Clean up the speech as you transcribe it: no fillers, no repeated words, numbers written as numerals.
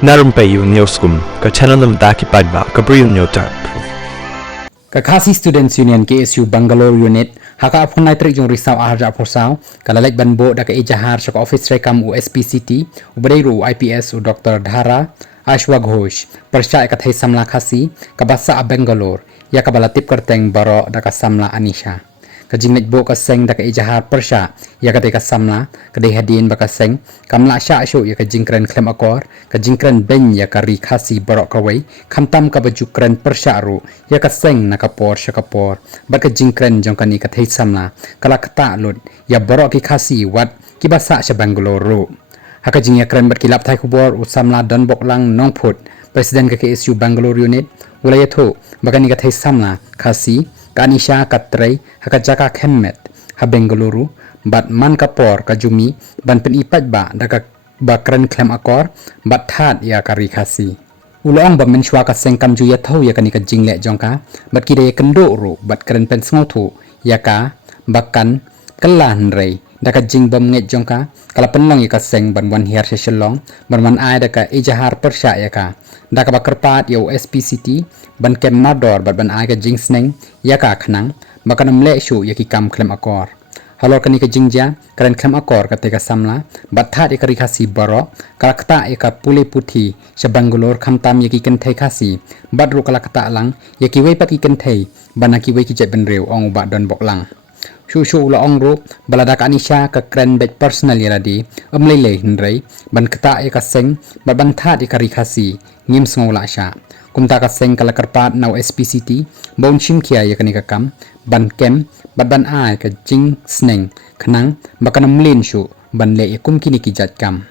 Narumpayu Neoskum, ka Chananam Daki Padba, Gabriel Nyotar. Kakasi Students Union KSU Bangalore Unit haka apun naitrik jong risaw aharja aposaw kalalek banbo daka ijahar sa office rekam USPCT ubadairu IPS u Dr. Dhara Ashwa Ghosh persya ikathai samla khasi kabasa a Bangalore ya kabalatip kerteng baro daka samla Anisha kajingnek bo ka seng daka ijahar persya ya kadai ka samla kadai hadin baka seng kamla sya asyo ya kajingkren klem akor kajingkren ben ya kari khasi baro kawai kamtam ka bajukren persya ru ya ka seng nakapor syakapor baka jingkren jong kani kathai samla kala kata lut ya baro ki khasi wat kibasa sya Bangalore ru haka jingya kren bat kilap thai kubor usamla don boklang nongput presiden ka KSU Bangalore unit wilayatho baka ni kathai samla khasi Kanisha Katray hakajaka Khemmet ha Bengaluru bat man kapor kajumi ban penipat ba daka bakren klem akor bat that ya kari khasi ulong ba menshwa ka sengkam ju ya thau ya kani ka jingle jongka bat kide kendo ru bat kren pen sngotu ya ka bakan kelan rei daka jing bom nget jongka kala penlong ya ka seng ban wan hiar shelong ban man ai daka ijahar persya ya ka daka bakerpat yo SPCT ban kem mador bat ban ai ka jing sneng ya ka khnang bakanam le shu ya ki kam klem akor halor kani ka jingja karen klem akor ka teka samla bat that ikari khasi baro kalakta eka pule puthi sa Bangalore khamtam ya ki ken thai khasi bat ru kalakta lang ya ki wei pa ki ken thai banaki wei ki jet ben reu ong ba don bok lang Shushu ula ongro baladak Anisha ka kren bet personal yaladi amlele hinrei ban kata e ka seng ban tha di kari khasi ngim sngula sha kumta ka seng kala karpat naw SPCT bon chim khia ya kani ka kam ban kem ban ai ka jing sneng khnang bakanam lin shu ban le kum kini ki jat kam